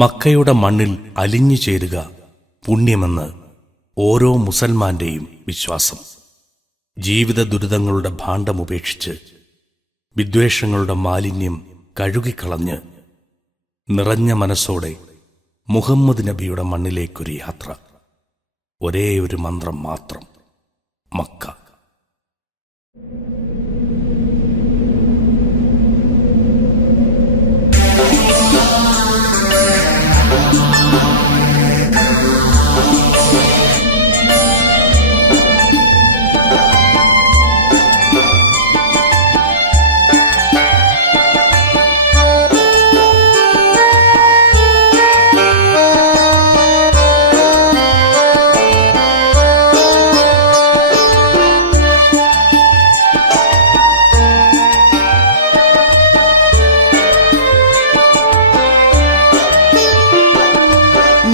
മക്കയുടെ മണ്ണിൽ അലിഞ്ഞു ചേരുക പുണ്യമെന്ന് ഓരോ മുസൽമാന്റെയും വിശ്വാസം. ജീവിത ദുരിതങ്ങളുടെ ഭാണ്ഡമുപേക്ഷിച്ച് വിദ്വേഷങ്ങളുടെ മാലിന്യം കഴുകിക്കളഞ്ഞ് നിറഞ്ഞ മനസ്സോടെ മുഹമ്മദ് നബിയുടെ മണ്ണിലേക്കൊരു യാത്ര. ഒരേ ഒരു മന്ത്രം മാത്രം, മക്ക.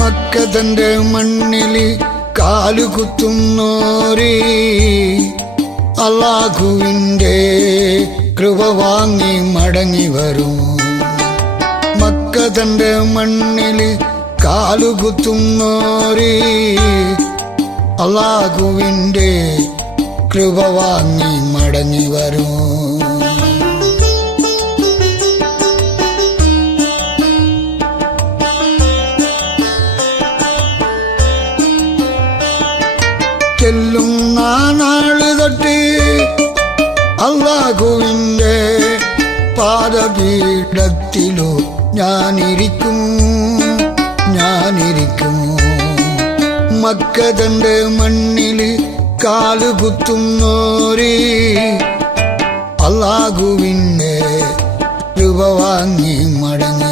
മക്കതന്റെ മണ്ണില് കാലുകുത്തുന്നോരേ അല്ലാഹുവിന്റെ കൃപ വാങ്ങി മടങ്ങി വരും. മക്കതന്റെ മണ്ണില് കാലുകുത്തുന്നോരേ അല്ലാഹുവിന്റെ കൃപ വാങ്ങി മടങ്ങി വരും. ചെല്ലും നാള് തൊട്ട് അല്ലാഹുവിന്റെ പാദപീഠത്തിലോ ഞാനിരിക്കും. മക്കതന്റെ മണ്ണില് കാലുകുത്തുന്നോരേ അല്ലാഹുവിന്റെ കൃപ വാങ്ങി മടങ്ങി